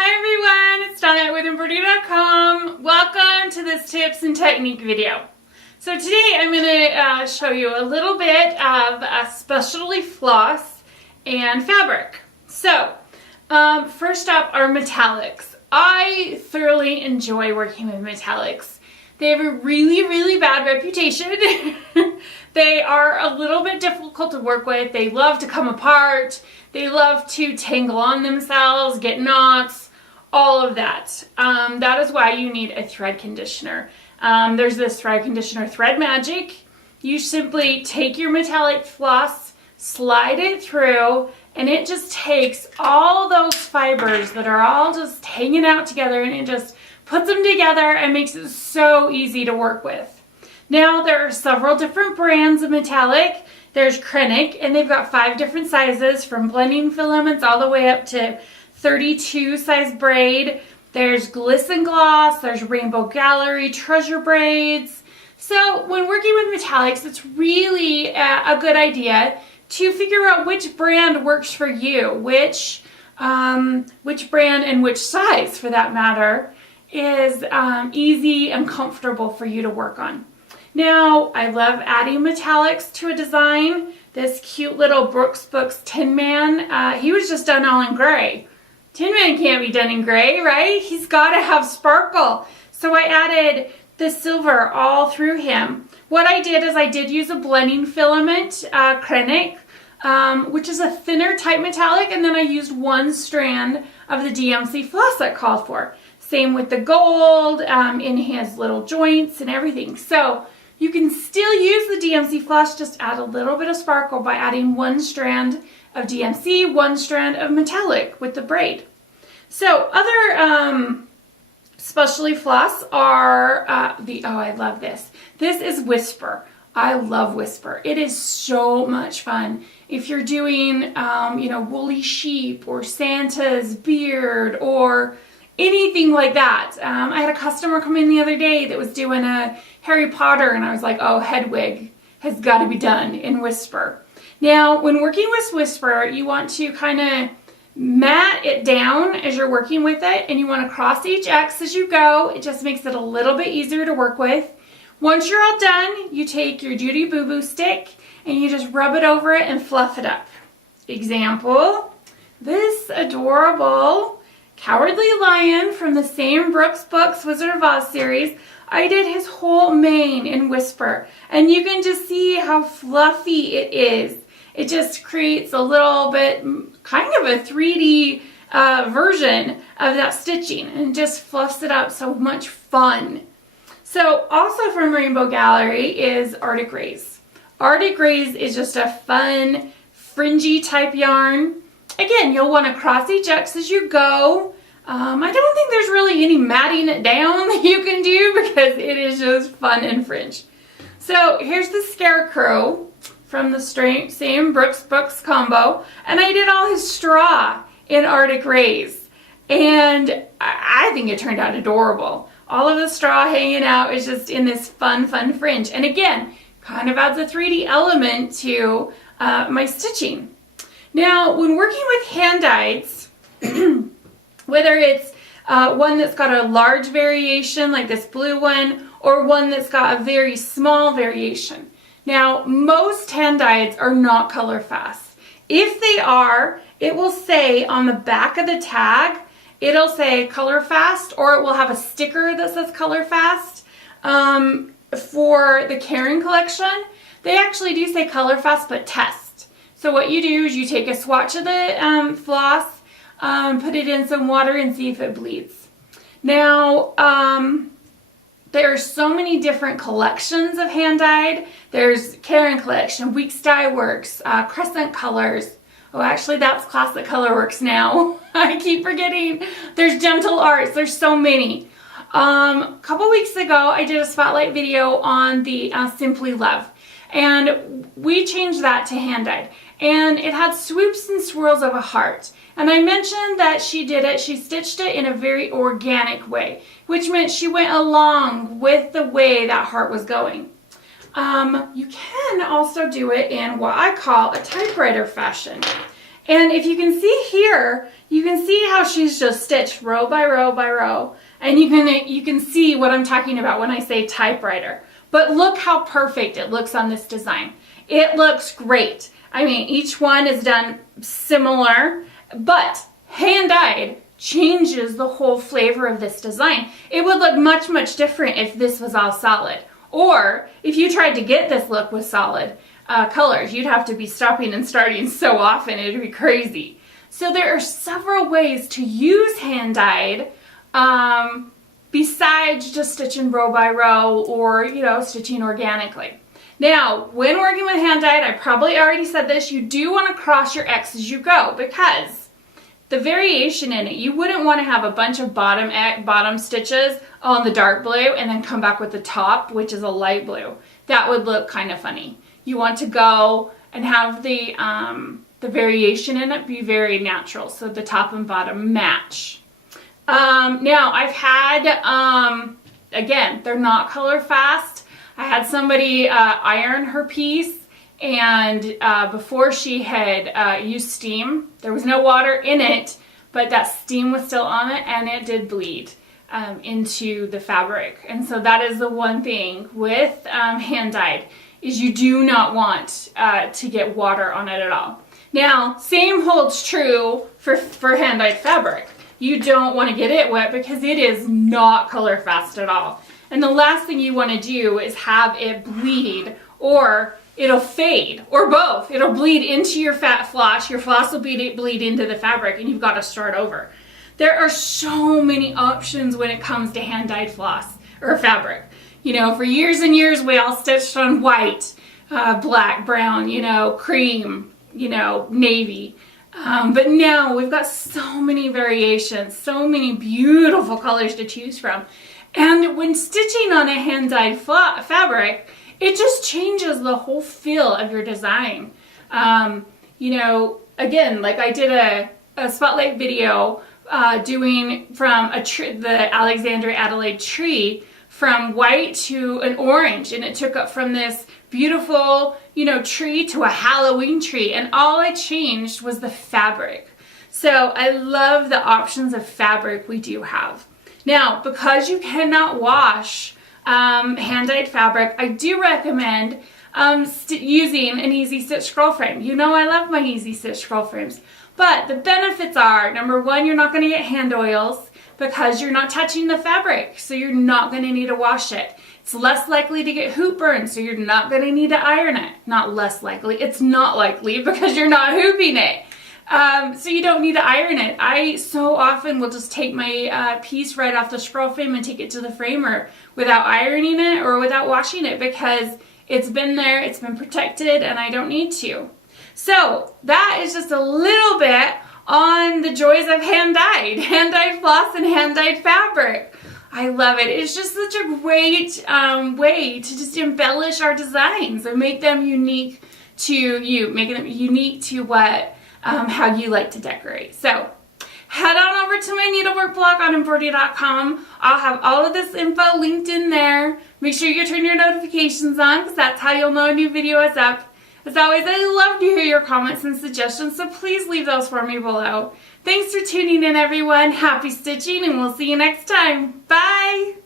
Hi everyone, it's Donnett with Embroidery.com. Welcome to this tips and technique video. So today I'm going to show you a little bit of a specialty floss and fabric. So first up are metallics. I thoroughly enjoy working with metallics. They have a really bad reputation. They are a little bit difficult to work with. They love to come apart. They love to tangle on themselves, get knots, all of that. That is why you need a thread conditioner. There's this thread conditioner, Thread Magic. You simply take your metallic floss, slide it through, and it just takes all those fibers that are all just hanging out together, and it just puts them together and makes it so easy to work with. Now there are several different brands of metallic. There's Krennic, and they've got 5 different sizes, from blending filaments all the way up to 32 size braid. There's Glisten Gloss, there's Rainbow Gallery, Treasure Braids. So when working with metallics, it's really a good idea to figure out which brand works for you, which brand and which size, for that matter, is easy and comfortable for you to work on. Now, I love adding metallics to a design. This cute little Brooks Books Tin Man, he was just done all in gray. Tin Man can't be done in gray, right? He's got to have sparkle. So I added the silver all through him. What I did is I did use a blending filament, Krennic, which is a thinner type metallic, and then I used 1 strand of the DMC floss that called for. Same with the gold in his little joints and everything. So you can still use the DMC floss, just add a little bit of sparkle by adding 1 strand of DMC, 1 strand of metallic with the braid. So other specialty floss are oh, I love this. This is Whisper. I love Whisper. It is so much fun. If you're doing, woolly sheep or Santa's beard or anything like that. I had a customer come in the other day that was doing a Harry Potter, and I was like, oh, Hedwig has got to be done in Whisper. Now, when working with Whisper, you want to kind of mat it down as you're working with it, and you want to cross each X as you go. It just makes it a little bit easier to work with. Once you're all done, you take your Judy Boo Boo stick, and you just rub it over it and fluff it up. Example, this adorable Cowardly Lion from the same Brooks Books Wizard of Oz series. I did his whole mane in Whisper, and you can just see how fluffy it is. It just creates a little bit, kind of a 3D version of that stitching, and just fluffs it up. So much fun. So also from Rainbow Gallery is Arctic Rays. Arctic Rays is just a fun, fringy type yarn. Again, you'll want to cross each X as you go. I don't think there's really any matting it down that you can do, because it is just fun and fringe. So here's the Scarecrow from the same Brooks Books combo, and I did all his straw in Arctic Rays, and I think it turned out adorable. All of the straw hanging out is just in this fun fringe, and again, kind of adds a 3D element to my stitching. Now, when working with hand-dyeds, whether it's one that's got a large variation like this blue one, or one that's got a very small variation. Now, most hand-dyeds are not Colorfast. If they are, it will say on the back of the tag, it'll say Colorfast, or it will have a sticker that says Colorfast. For the Karen collection, they actually do say Colorfast, but test. So what you do is you take a swatch of the floss, put it in some water, and see if it bleeds. Now, there are so many different collections of hand-dyed. There's Karen Collection, Weeks Dye Works, Crescent Colors. Oh, actually, that's Classic Colorworks now. I keep forgetting. There's Gentle Arts. There's so many. A couple weeks ago, I did a spotlight video on the Simply Love, and we changed that to hand-dyed. And it had swoops and swirls of a heart. And I mentioned that she stitched it in a very organic way, which meant she went along with the way that heart was going. You can also do it in what I call a typewriter fashion. And if you can see here, you can see how she's just stitched row by row by row. And you can see what I'm talking about when I say typewriter. But look how perfect it looks on this design. It looks great. I mean, each one is done similar, but hand-dyed changes the whole flavor of this design. It would look much, much different if this was all solid. Or if you tried to get this look with solid colors, you'd have to be stopping and starting so often, it'd be crazy. So there are several ways to use hand-dyed besides just stitching row by row or, you know, stitching organically. Now, when working with hand-dyed, I probably already said this, you do want to cross your X as you go because the variation in it, you wouldn't want to have a bunch of bottom stitches on the dark blue and then come back with the top, which is a light blue. That would look kind of funny. You want to go and have the variation in it be very natural, so the top and bottom match. Now, I've had, again, they're not Colorfast. I had somebody iron her piece, and before she had used steam, there was no water in it, but that steam was still on it, and it did bleed into the fabric. And so that is the one thing with hand-dyed, is you do not want to get water on it at all. Now, same holds true for hand-dyed fabric. You don't want to get it wet because it is not Colorfast at all. And the last thing you want to do is have it bleed, or it'll fade, or both. It'll bleed into your floss will bleed into the fabric, and you've got to start over. There are so many options when it comes to hand-dyed floss or fabric. You know, for years and years we all stitched on white, black, brown, you know, cream, you know, navy. But now we've got so many variations, so many beautiful colors to choose from. And when stitching on a hand-dyed fabric, it just changes the whole feel of your design. You know, again, like I did a spotlight video doing from the Alexandria Adelaide tree from white to an orange, and it took up from this beautiful, you know, tree to a Halloween tree, and all I changed was the fabric. So I love the options of fabric we do have. Now, because you cannot wash hand-dyed fabric, I do recommend using an easy stitch scroll frame. You know I love my easy stitch scroll frames, but the benefits are, number one, you're not going to get hand oils because you're not touching the fabric, so you're not going to need to wash it. It's less likely to get hoop burn, so you're not going to need to iron it. Not less likely, it's not likely because you're not hooping it. So you don't need to iron it. I so often will just take my piece right off the scroll frame and take it to the framer without ironing it or without washing it because it's been there, it's been protected, and I don't need to. So that is just a little bit on the joys of hand-dyed floss and hand-dyed fabric. I love it. It's just such a great way to just embellish our designs and make them unique to you, making them unique to what how you like to decorate. So head on over to my needlework blog on Embroidery.com. I'll have all of this info linked in there. Make sure you turn your notifications on because that's how you'll know a new video is up. As always, I love to hear your comments and suggestions, so please leave those for me below. Thanks for tuning in, everyone. Happy stitching, and we'll see you next time. Bye!